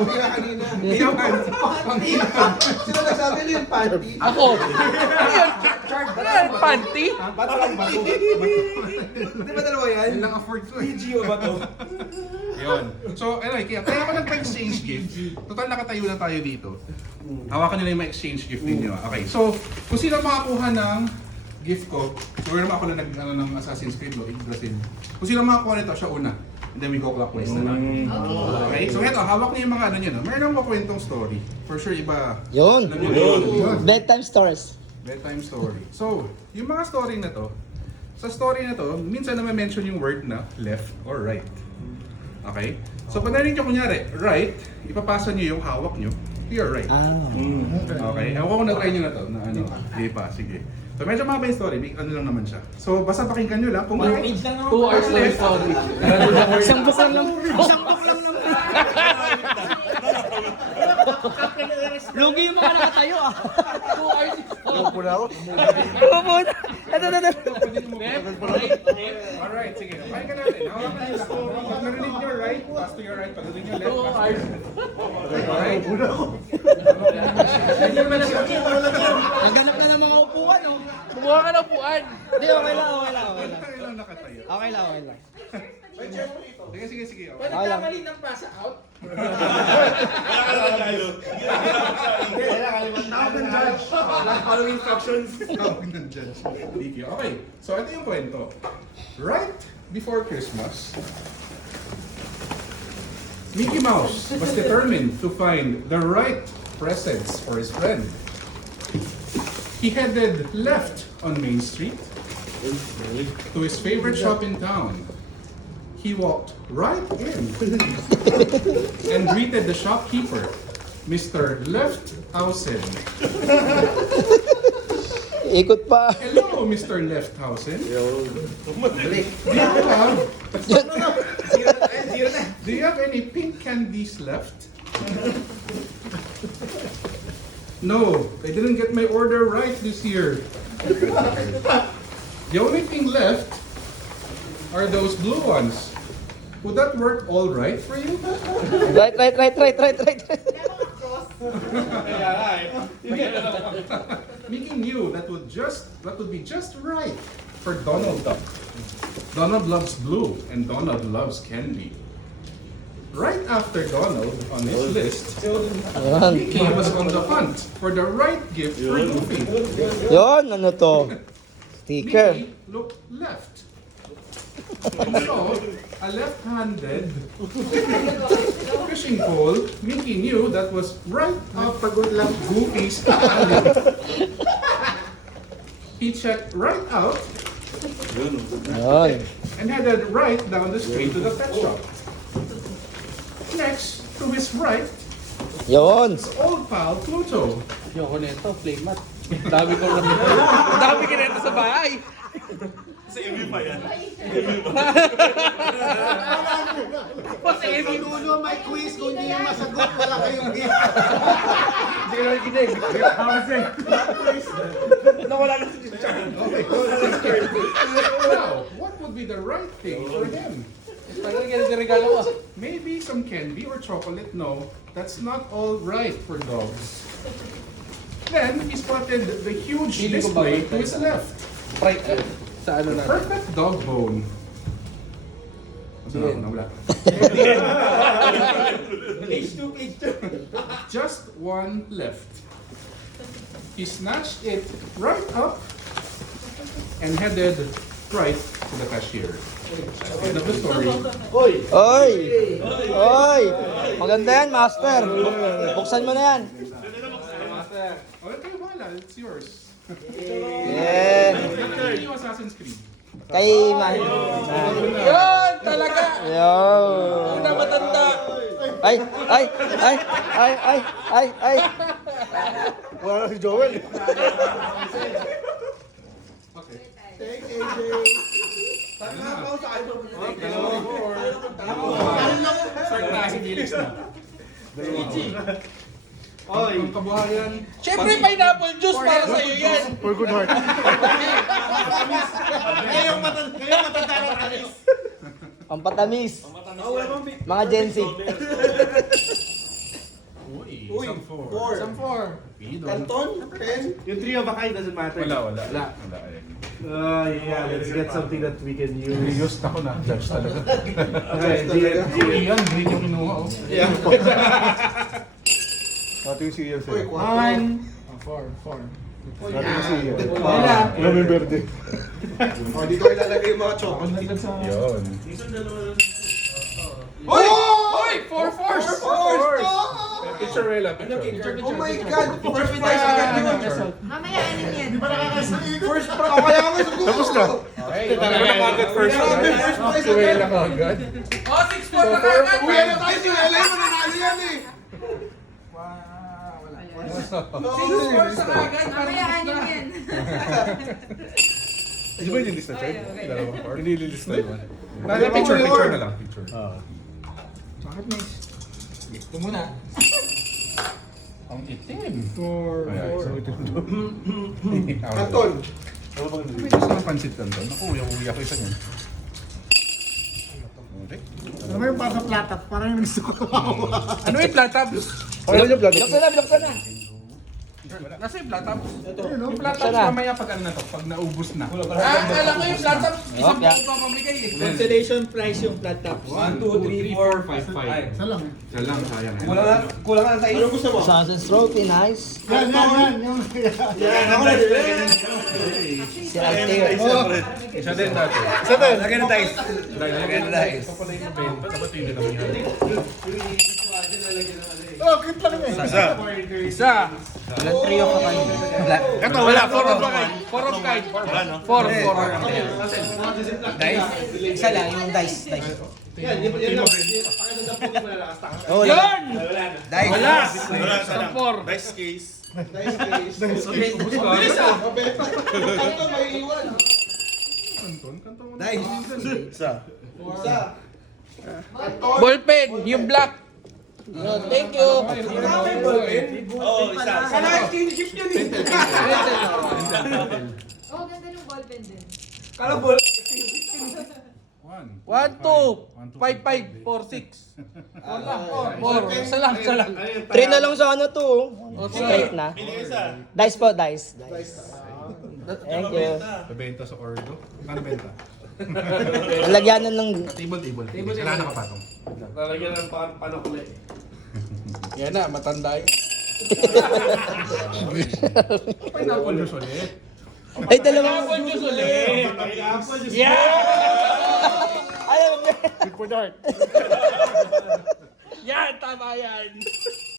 Sabi nga kanina. Pang-ilan. Sino nagsabi na yung panty? Ako. Ano yan? Panty? Bato lang bato. Di ba dalawa yan? Yun lang afford ko eh. PGO ba to? Yun. So, anyway, kaya ako nagpa-exchange gift. Total nakatayo na tayo dito. Hawakan nyo na yung ma-exchange gift ninyo. Okay, so, kung sino makakuha ng gift ko, siguro naman ako na ng Assassin's Creed, no? Yggdrasil. Kung sino makakuha nito, siya una. And then we go clockwise na lang. Okay, so ito, hawak niyo yung mga ano nyo, no? Meron akong kwentong story. For sure, iba. Yun. Alam niyo yun. Bedtime stories. Bedtime story. So, yung mga story na to, sa story na to, minsan na mention yung word na left or right. Okay? So, pag narinig nyo kunyari, right, ipapasa nyo yung hawak nyo, you're right. Okay? Ewan ko kung na-try nyo na to, na ano, di pa, sige. So, medyo mahaba yung story, ano lang naman siya. So, basta pakinggan nyo lang kung right. 2 hours lang yung story. Isang book lang naman. Isang book lang naman. Lugi yung mga nakatayo ah. 2 hours. Upo na ako. Upo na. Ito. Alright, sige. Pakinggan natin. Hawakan nyo lang. Pag narinig nyo right, pass to your right. Pag narinig nyo left, 2 pass to hours. Alright? Naghanap na ng mga upuan oh. Kumuha ka ng puan. Hindi, okay lang. Tayo lang nakatayo. Okay lang. Sige. Pwede Okay lang. ka mali ng pass out? Follow instructions. Tawag ng judge. Tiki. Okay, so ito yung kwento. Right before Christmas, Mickey Mouse was determined to find the right presents for his friend. He headed left on Main Street to his favorite shop in town. He walked right in and greeted the shopkeeper, Mr. Lefthausen. Ikot pa. Hello, Mr. Lefthausen. Do you have any pink candies left? No, I didn't get my order right this year. The only thing left are those blue ones. Would that work all right for you? Right. Mickey knew that would be just right for Donald Duck. Donald loves blue and Donald loves candy. Right after Donald on his list, Mickey was on the hunt for the right gift for Goofy. Yun, ano to? Sticker. Mickey looked left. So, a left-handed fishing pole, Mickey knew that was right up Goofy's alley. He checked right out Yun. and headed right down the street to the pet shop. Next, to his right, Yun. old pal Pluto. Yoko nito, play mat. Dami ko nito sa bahay. Sa MU. Dulo may quiz, kung hindi yung masagot, wala kayong gift. Hindi ko nakikinig. Nawala na si Now, what would be the right thing for him? Parang ganun yung regalo mo. Maybe some candy or chocolate? No, that's not all right for dogs. Then, he spotted the huge Feeling ko display bagay to his tayo. left. Right, sa ano na. Perfect dog bone. Wala. Page 2. Just one left. He snatched it right up and headed right to the cashier. End of the story. Oy! Maganda yan, master. Buksan mo na yan. Oh, kayo bahala. It's yours. Yan. Hindi yung Assassin's Creed. Kay Man. Yun! Talaga! Yun. Una matanda! Ay. Wala si Joel. Okay. Thank you, AJ. Sana ako sa akin. Start na si Felix na. Ang kabuhayan. Siyempre, pineapple juice para sa iyo yan! For good heart. Ngayong matanda ng alis. Pampatamis. Mga Gen Z. Idol. Canton, Pen. Yung trio ba kayo doesn't matter? Wala. Yeah, let's get something that we can use. Curious ako na. Judge talaga. Okay, Green yan. Green yung kinuha. Oh. Yeah. Ito yung cereal Uy, sa'yo. 1. Ito yung cereal. Wala. Wala may verde. O, dito ilalagay yung mga chocolate. Yun. Uy! Uy! 4-4! Picture Rela. Oh my God! First prize agad yun. Mamaya ano yan? First prize. O, kaya nga siguro. Tapos na. Talaga na agad first Grabe, round. first prize Rela agad. ka agad. Oh, 6-4 na kagad! Uy, ano tayo? Si Lela yung mananalo yan eh. 6-4 sa kagad! Mamaya ano yan? Di ba yung list na check? Dalawang card. Hindi list na yun. Picture na lang. Picture. Ito muna. Ang itim. Canton. May gusto ng pansit Canton. Naku, uwi ako isa niyan. Okay. Ano ba yung para sa plata? Parang yung gusto ko tumawa. Ano yung platabs? Ano yung vlog? Biloksan na. Nasa yung platabs? Yung platabs mamaya pag ano na to, pag naubos na. Alam ko yung platabs, isang yeah. buong pamamigay eh. Consolation prize yung flat tops. 1, 2, 3, 4, 5, 5. Isa lang. Siya lang, sayang. Kulang na tayo. Ano gusto mo? Sausage Trophy, nice. Yan. Yung Ako na din. Si Altair. Siya din dati. Isa din. Lagyan ng dice. Lagyan na dice. Papalay mo ba yun? Dapat yun lang yan. oh, cute lang yun. Isa. Ilang trio ka kayo? Ito, wala. 4 of kind. 4 of kind. 4. Isa lang, yung dice. Yan lang. Pakita mo na last. Oh, Yun! Dice. Wala! Isang 4. Dice case. Nice case. Bilis ah! Canton, may iwan. Kanton mo na. Isa. Isa. Ballpen, yung black. Thank you. Oo, isa. Kailangan skinship yun eh. Oh, ganda ng ballpen din. Kala ball. 1, 2, 5, 5, 4, 6. 4. Isa lang. 3 na lang sa ano to. Straight na. Dice po, dice. Thank you. Nabenta sa Ordo. Kano benta? Lagyanan ng... Table. Kailangan nakapatong. Lalagyan ng panakuli. Yan na, matanda yun. Pineapple juice ulit. Ay, dalawang... Apple juice ulit. Alam mo. Good for dart. Yan, tama yan.